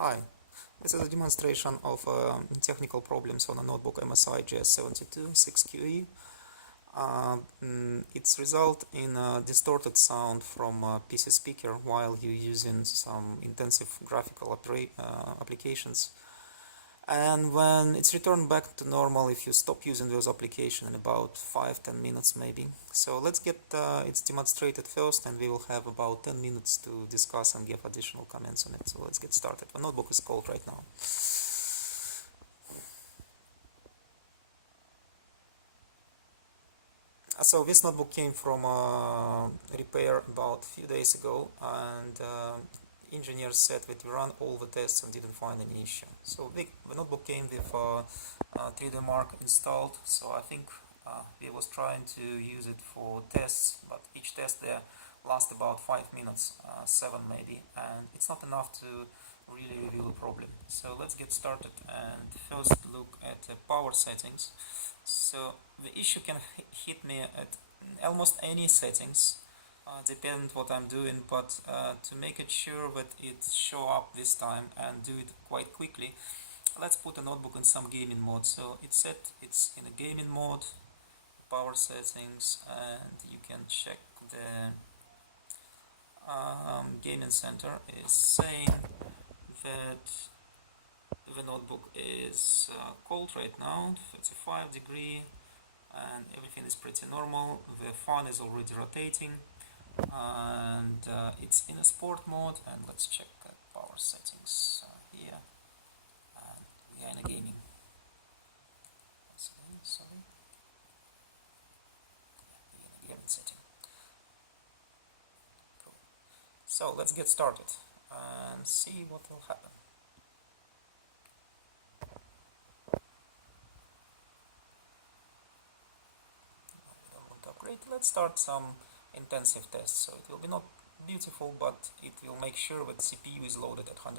Hi, this is a demonstration of technical problems on a notebook MSI GS72 6QE. It's result in a distorted sound from a PC speaker while you're using some intensive graphical applications. And when it's returned back to normal if you stop using those applications in about 5-10 minutes maybe. So let's get it's demonstrated first, and we will have about 10 minutes to discuss and give additional comments on it. So let's get started. The notebook is cold right now. So this notebook came from repair about a few days ago, and engineers said that we ran all the tests and didn't find any issue. So the notebook came with 3D Mark installed, so I think we was trying to use it for tests, but each test there lasts about 5 minutes, 7 maybe, and it's not enough to really reveal a problem. So let's get started and first look at the power settings. So the issue can hit me at almost any settings, depend what I'm doing, but to make it sure that it show up this time and do it quite quickly, let's put a notebook in some gaming mode. So it's in a gaming mode, power settings, and you can check the gaming center is saying that the notebook is cold right now, 35 degree, and everything is pretty normal. The fan is already rotating, and it's in a sport mode. And let's check power settings here, and we are in a gaming. Sorry, we are in a gaming setting. Cool. So let's get started and see what will happen. Great, let's start some intensive tests. So it will be not beautiful, but it will make sure that CPU is loaded at 100%.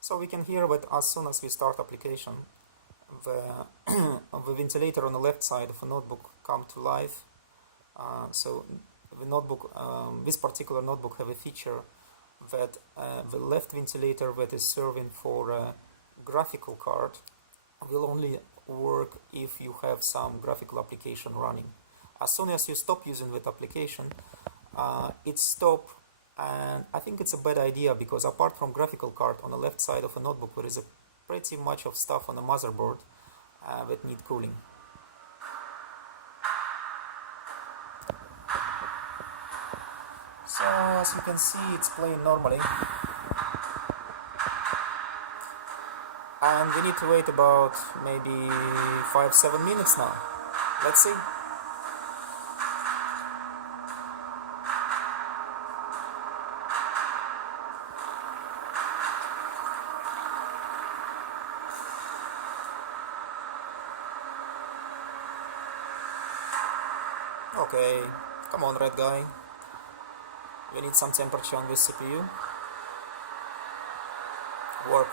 So we can hear that as soon as we start application, the ventilator on the left side of the notebook come to life. So the notebook, this particular notebook have a feature that the left ventilator that is serving for a graphical card will only work if you have some graphical application running. As soon as you stop using that application, it stops, and I think it's a bad idea because apart from graphical card on the left side of a notebook, there is a pretty much of stuff on the motherboard that need cooling. So as you can see, it's playing normally, and we need to wait about maybe 5-7 minutes now. Let's see. Okay, come on, red guy. We need some temperature on this CPU. Work.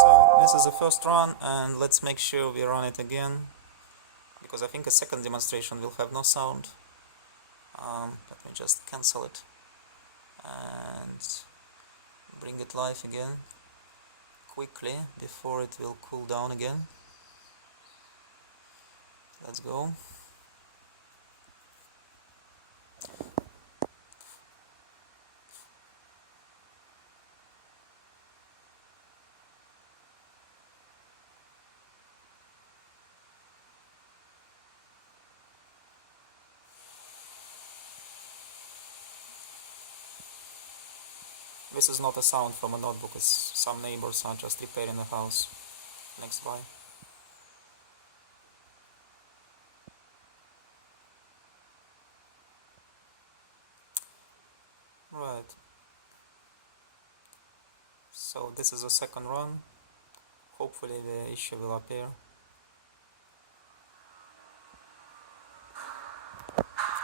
So this is the first run, and let's make sure we run it again, because I think a second demonstration will have no sound. Let me just cancel it and bring it live again quickly before it will cool down again. Let's go. This is not a sound from a notebook, it's some neighbors are just repairing a house next by. Right. So this is the second run. Hopefully the issue will appear.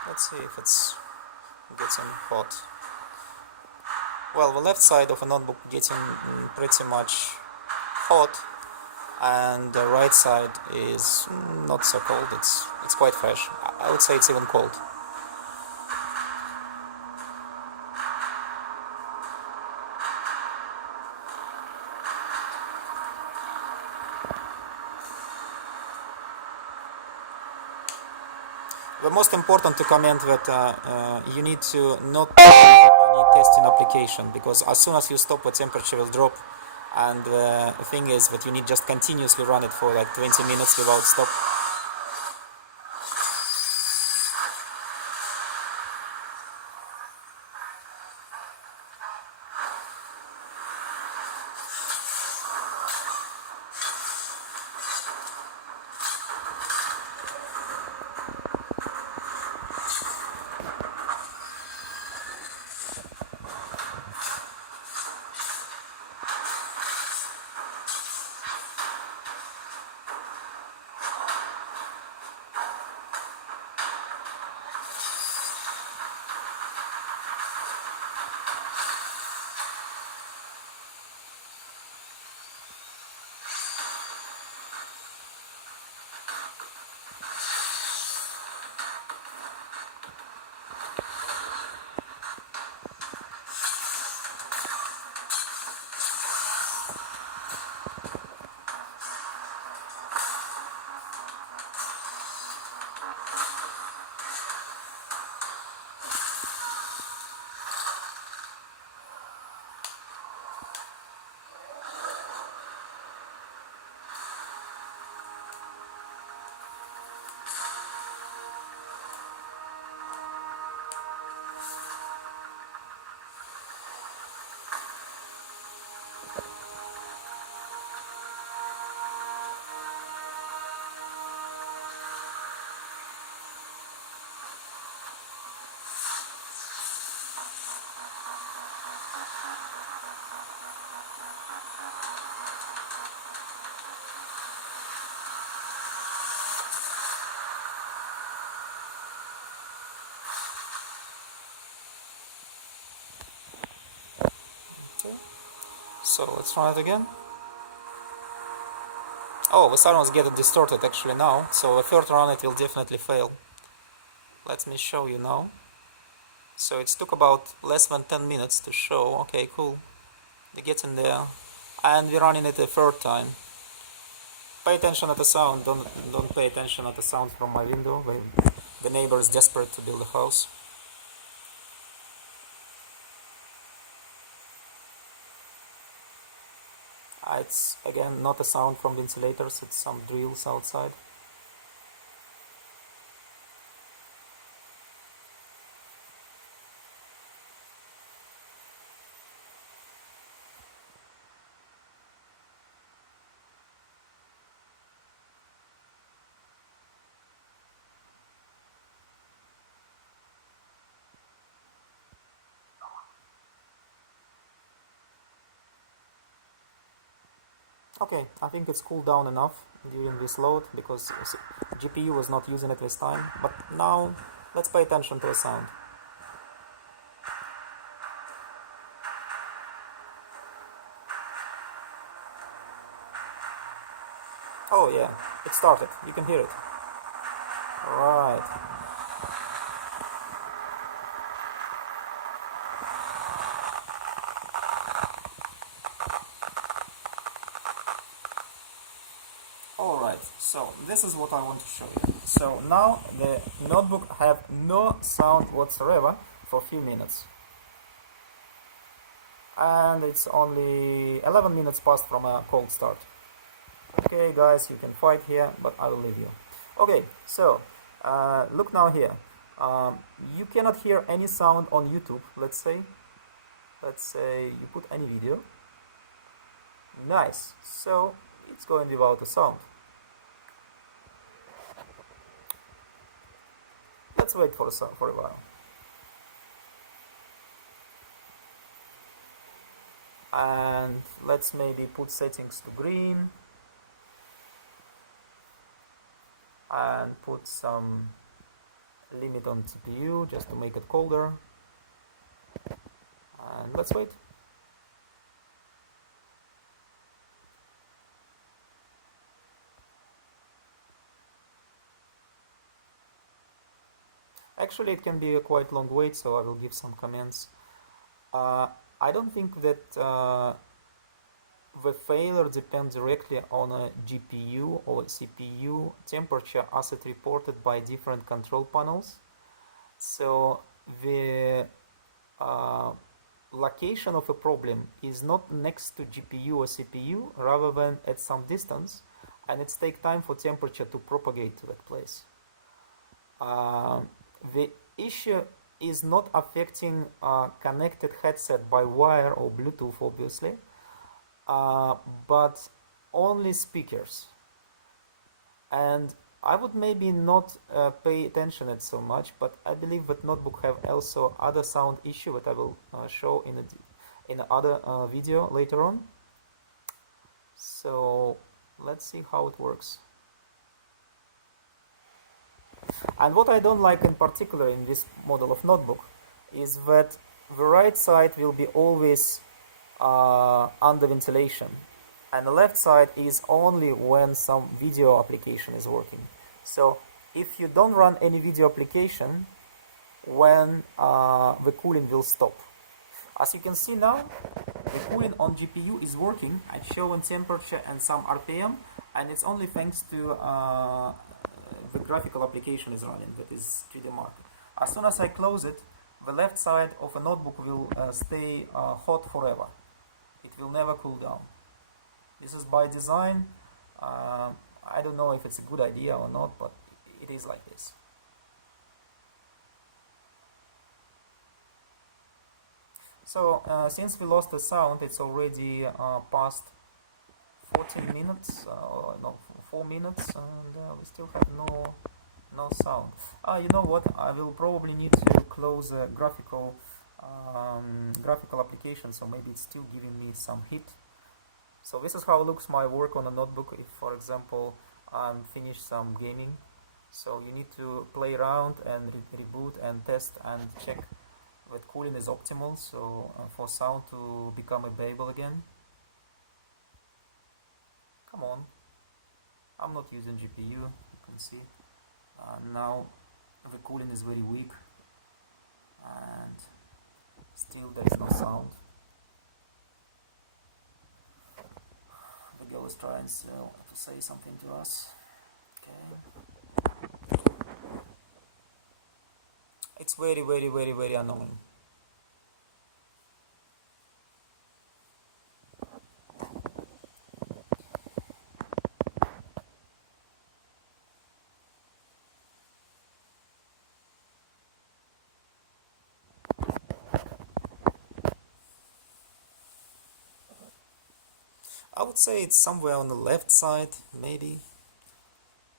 Let's see if it's getting hot. Well, the left side of a notebook getting pretty much hot, and the right side is not so cold. It's quite fresh. I would say it's even cold. The most important to comment that you need to not do any testing application, because as soon as you stop, the temperature will drop, and the thing is that you need just continuously run it for like 20 minutes without stop. Okay. So let's try it again. Oh, the sound is getting distorted actually now, so the third run it will definitely fail. Let me show you now. So it took about less than 10 minutes to show. Okay, cool. We get in there, and we're running it a third time. Pay attention at the sound. Don't pay attention at the sound from my window. The neighbor is desperate to build a house. It's again not a sound from ventilators. It's some drills outside. Okay, I think it's cooled down enough during this load because GPU was not using it this time. But now let's pay attention to the sound. Oh yeah, it started. You can hear it. Right. Alright, so this is what I want to show you. So now the notebook have no sound whatsoever for a few minutes. And it's only 11 minutes past from a cold start. Okay guys, you can fight here, but I will leave you. Okay, so look now here. You cannot hear any sound on YouTube, let's say you put any video. Nice, so it's going without a sound. Let's wait for a while. And let's maybe put settings to green and put some limit on CPU just to make it colder, and let's wait. Actually, it can be a quite long wait, so I will give some comments. I don't think that the failure depends directly on a GPU or CPU temperature as it reported by different control panels. So the location of a problem is not next to GPU or CPU, rather than at some distance, and it takes time for temperature to propagate to that place. The issue is not affecting connected headset by wire or Bluetooth, obviously, but only speakers. And I would maybe not pay attention at so much, but I believe that notebook have also other sound issue that I will show in other video later on. So let's see how it works. And what I don't like in particular in this model of notebook is that the right side will be always under ventilation, and the left side is only when some video application is working. So if you don't run any video application, when the cooling will stop. As you can see now, the cooling on GPU is working and showing temperature and some RPM, and it's only thanks to the graphical application is running, that is 3D Mark. As soon as I close it, the left side of a notebook will stay hot forever. It will never cool down. This is by design. I don't know if it's a good idea or not, but it is like this. So since we lost the sound, it's already past 14 minutes, no, 4 minutes, and we still have no sound. You know what? I will probably need to close a graphical application, so maybe it's still giving me some hit. So this is how looks my work on a notebook if, for example, I'm finished some gaming. So you need to play around and reboot and test and check that cooling is optimal, so for sound to become available again. Come on, I'm not using GPU, you can see. Now the cooling is very weak and still there is no sound. The girl is trying still to say something to us. Okay. It's very annoying. I would say it's somewhere on the left side, maybe,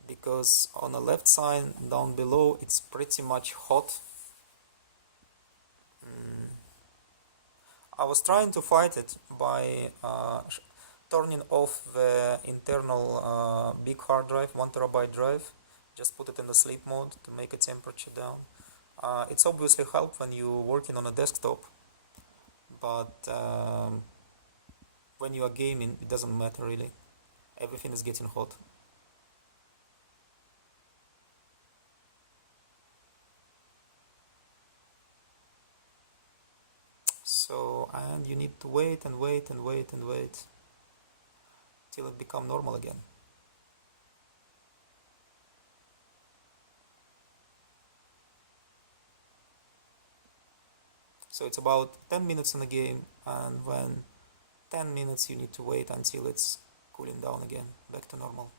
because on the left side down below it's pretty much hot. I was trying to fight it by turning off the internal big hard drive, 1 TB drive. Just put it in the sleep mode to make a temperature down. It's obviously help when you're working on a desktop, but when you are gaming, it doesn't matter really. Everything is getting hot. So, and you need to wait and wait and wait and wait till it become normal again. So it's about 10 minutes in the game, and when 10 minutes you need to wait until it's cooling down again, back to normal.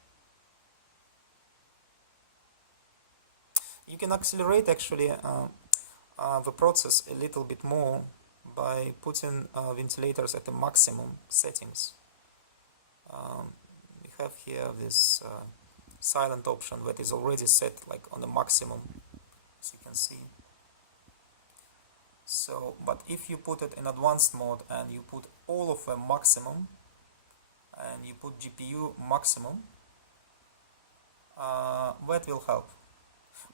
You can accelerate actually the process a little bit more by putting ventilators at the maximum settings. We have here this silent option that is already set like on the maximum, as you can see. So, but if you put it in advanced mode and you put all of them maximum and you put GPU maximum, that will help.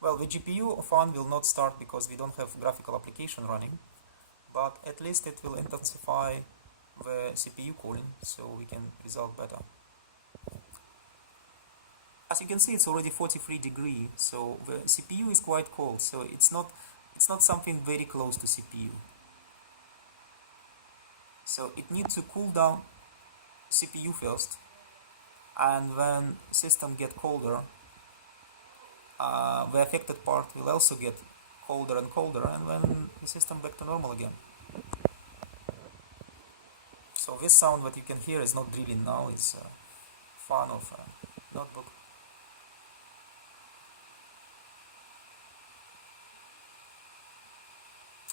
Well, the GPU fan will not start because we don't have graphical application running, but at least it will intensify the CPU cooling, so we can result better. As you can see, it's already 43 degrees, so the CPU is quite cold, so it's not something very close to CPU. So it needs to cool down CPU first, and when system get colder, the affected part will also get colder and colder, and then the system back to normal again. So this sound that you can hear is not drilling now, it's fan of a notebook.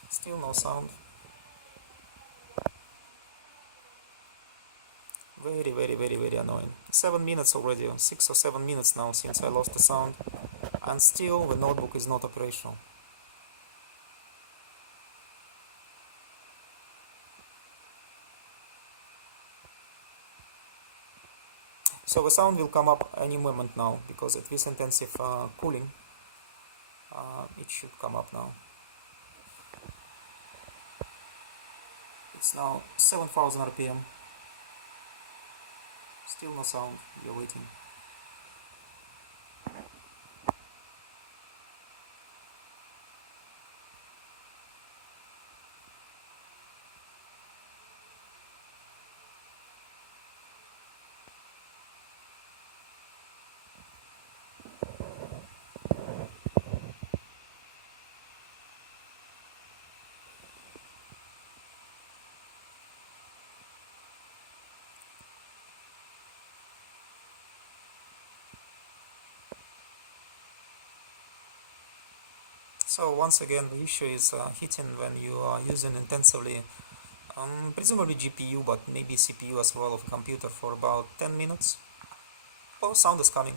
Still no sound. Very, very, very, very annoying. 7 minutes already, 6 or 7 minutes now since I lost the sound, and still the notebook is not operational. So the sound will come up any moment now, because at this intensive cooling, it should come up now. It's now 7000 RPM. Still no sound, we are waiting. So once again, the issue is heating when you are using intensively, presumably GPU, but maybe CPU as well of a computer for about 10 minutes. Oh, sound is coming.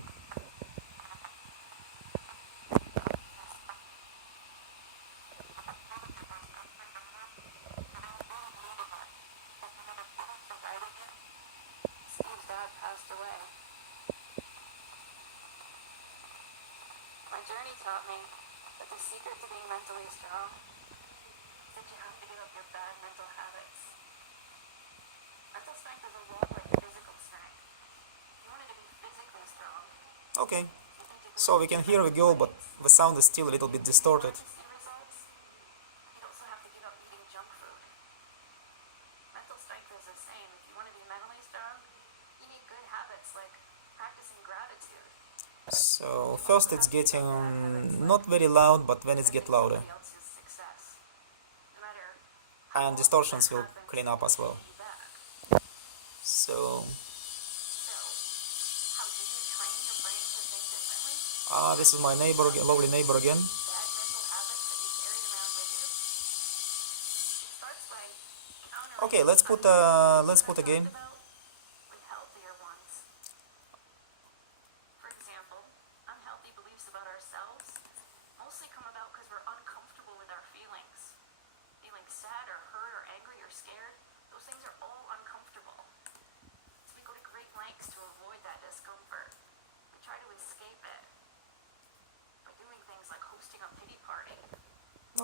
Steve's dad passed away. My journey taught me that the secret to being mentally strong is that you have to give up your bad mental habits. Mental strength is a lot like physical strength. If you wanted to be physically strong, Okay, so we can hear the girl, but the sound is still a little bit distorted. results, you'd also have to give up eating junk food. Mental strength is the same. If you want to be mentally strong, you need good habits like practicing gratitude. So first it's getting not very loud, but then it's get louder, and distortions will clean up as well. So this is my neighbor, lovely neighbor again. Okay, let's put a game. For example, unhealthy beliefs about ourselves mostly come about because we're uncomfortable with our feelings. Feeling sad or hurt or angry or scared, those things are all uncomfortable. It's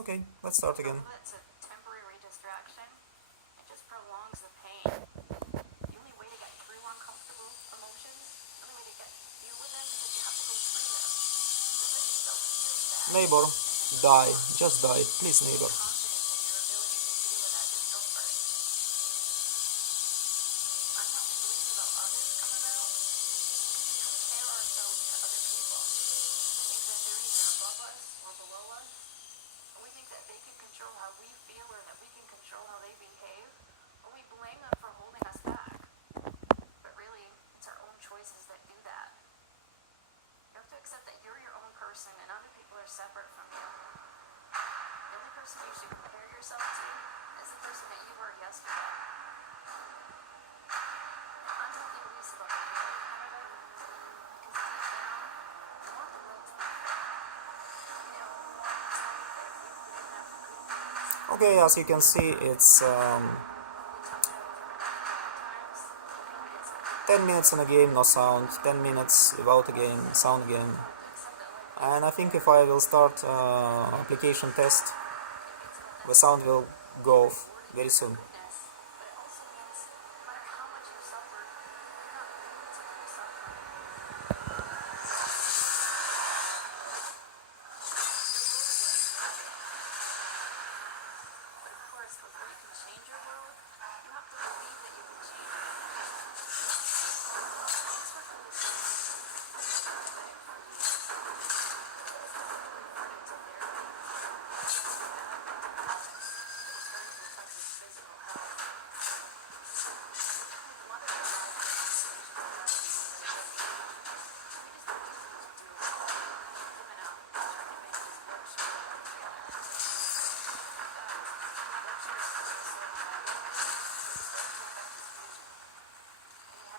Okay, let's start again. That's a temporary distraction. It just prolongs the pain. The only way to get through uncomfortable emotions, the only way to deal with them is that you have to go through them. So let yourself feel sad. Neighbor, die. Just die. Please, neighbor. Confidence in your ability to deal with that. Just go for it. Unhealthy beliefs about others come about because we compare ourselves to other people. We think that they're either above us or below us. And we think that they can control how we feel or that we can control how they behave. Or we blame them for holding us back. But really, it's our own choices that do that. You have to accept that you're your own person and other people are separate from you. The only person you should compare yourself to is the person that you were yesterday. Unhealthy beliefs about the world come about because deep down, you want the world to be fair. You know, you want to know that if we didn't have good things, Okay, as you can see, it's we talked about for a million times, keeping it inside. 10 minutes in a game, no sound. 10 minutes without a game, sound again. Accept that life And I think if I will start application test, the sound will go off very soon. goodness, but it also means no matter how much you suffer, you're not limited to your suffering. Your will is what you make it. But of course, before you can change your world, you have to believe that you can change it. Thanks for listening. I've been it for you. If you've referred it to therapy, it's bad mental habits that are starting to affect your physical health. With mother and I had conversations about diabetes at a young age. We just knew he was doing him and out, trying to manage his blood sugar level together. In fact, his blood sugar level was so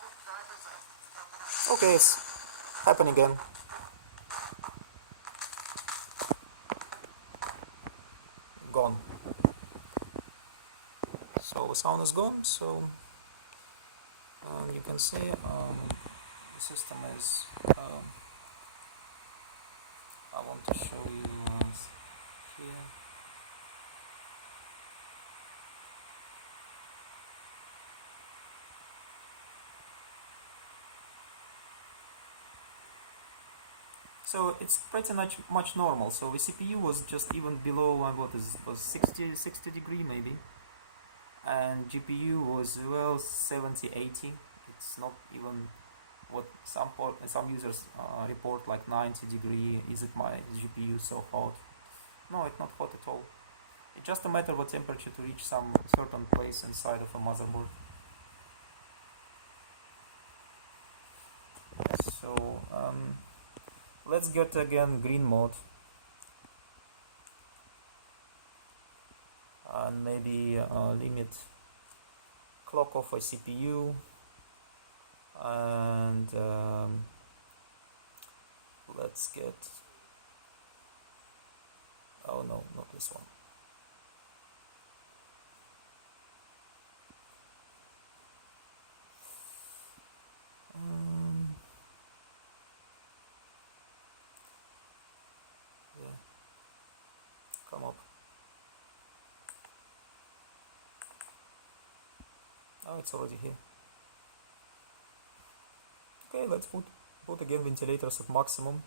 high that it started to affect his vision. And he had his driver's license taken out. Okay, it's happening again. Gone. So the sound is gone, so you can see the system is I want to show you here. So it's pretty much normal. So the CPU was just even below was 60 degree maybe, and GPU was well 70 80. It's not even what some users report like 90 degree. Is it my GPU so hot? No, it's not hot at all. It's just a matter of temperature to reach some certain place inside of a motherboard. So let's get again green mode and maybe limit clock of a CPU and let's get, oh no, not this one. Yeah, come up. Oh, it's already here. Okay, let's put again ventilators at maximum.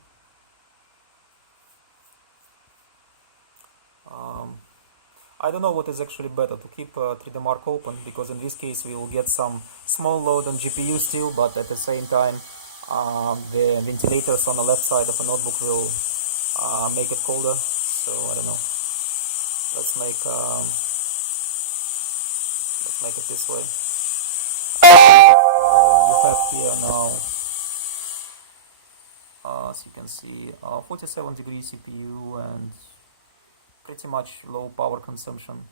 I don't know what is actually better, to keep 3D Mark open, because in this case we will get some small load on GPU still, but at the same time the ventilators on the left side of a notebook will make it colder. So I don't know. Let's make it this way. You have here now, as you can see, 47 degree CPU and pretty much low power consumption.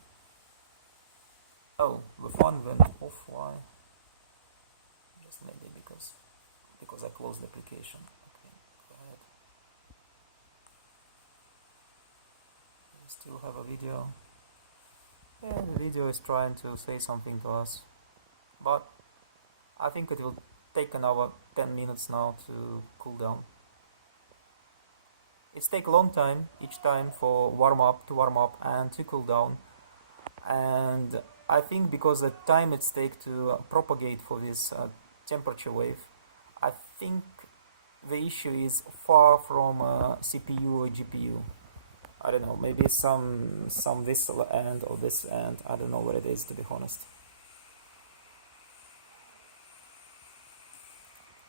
Oh, the fan went off. Why? Just maybe because I closed the application. Okay, go ahead. We still have a video. Yeah, the video is trying to say something to us, but I think it will take another 10 minutes now to cool down. It's take a long time each time for warm up and to cool down, and I think because the time it's take to propagate for this temperature wave, I think the issue is far from CPU or GPU. I don't know, maybe some this end or this end. I don't know what it is, to be honest.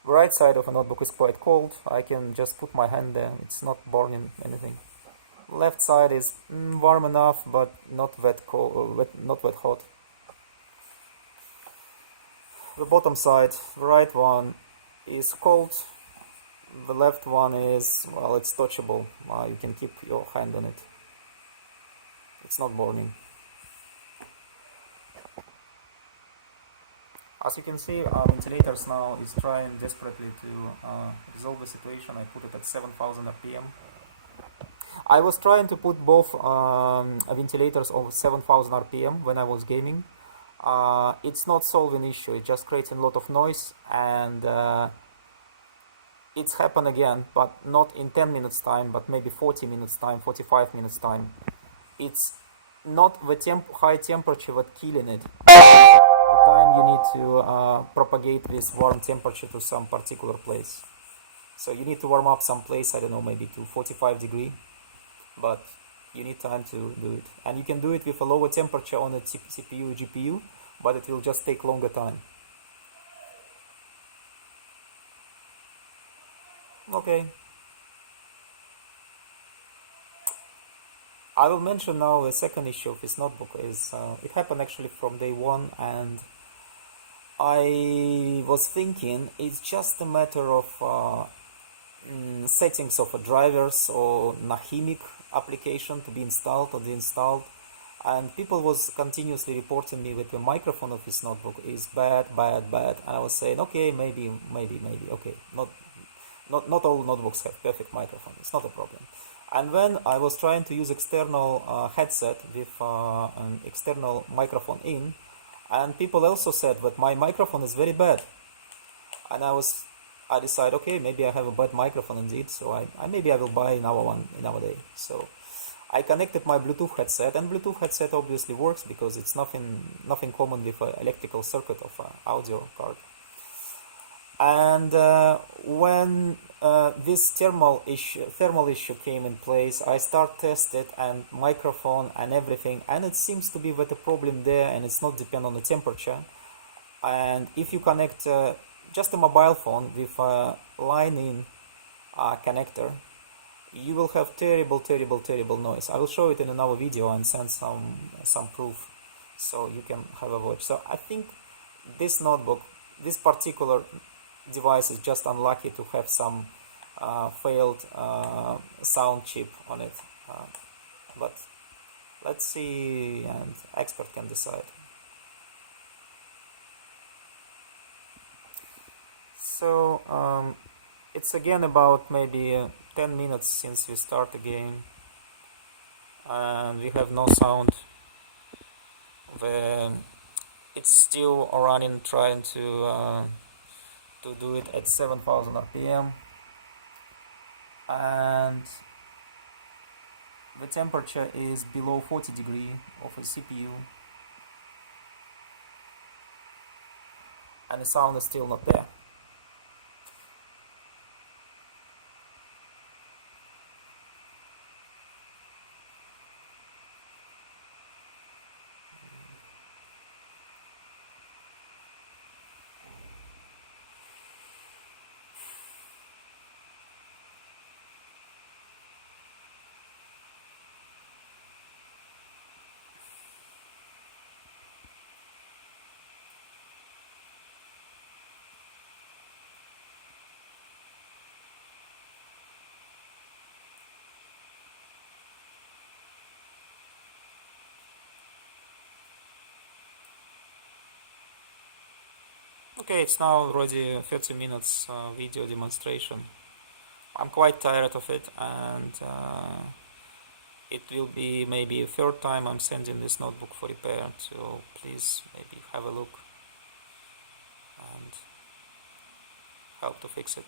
The right side of a notebook is quite cold. I can just put my hand there. It's not burning anything. Left side is warm enough, but not that cold, not that hot. The bottom side, the right one, is cold. The left one is, well, it's touchable. You can keep your hand on it. It's not burning. As you can see, our ventilators now is trying desperately to resolve the situation. I put it at 7000 RPM. I was trying to put both ventilators over 7000 RPM when I was gaming. It's not solving issue, it just creates a lot of noise, and it's happened again, but not in 10 minutes time, but maybe 40 minutes time, 45 minutes time. It's not the high temperature that killing it. The time you need to propagate this warm temperature to some particular place. So you need to warm up some place, I don't know, maybe to 45 degree, but you need time to do it. And you can do it with a lower temperature on a CPU, GPU, but it will just take longer time. Okay. I will mention now the second issue of this notebook. Is it happened actually from day one, and I was thinking it's just a matter of settings of a drivers or Nahimic application to be installed or deinstalled, and people was continuously reporting me that the microphone of this notebook is bad, and I was saying, okay, maybe, okay, not all notebooks have perfect microphone, it's not a problem. And then I was trying to use external headset with an external microphone in, and people also said that my microphone is very bad. And I decided, okay, maybe I have a bad microphone indeed, so maybe I will buy another one another day. So I connected my Bluetooth headset, and Bluetooth headset obviously works because it's nothing common with an electrical circuit of an audio card. And when this thermal issue came in place, I start tested and microphone and everything, and it seems to be that the problem there, and it's not depend on the temperature. And if you connect just a mobile phone with a line-in connector, you will have terrible noise. I will show it in another video and send some proof, so you can have a watch. So I think this notebook, this particular device is just unlucky to have some failed sound chip on it, but let's see, and expert can decide. So it's again about maybe 10 minutes since we start the game, and we have no sound. It's still running, trying to do it at 7000 RPM, and the temperature is below 40 degrees of a CPU, and the sound is still not there. Okay, it's now already 30 minutes video demonstration. I'm quite tired of it, and it will be maybe a third time I'm sending this notebook for repair, so please maybe have a look and help to fix it.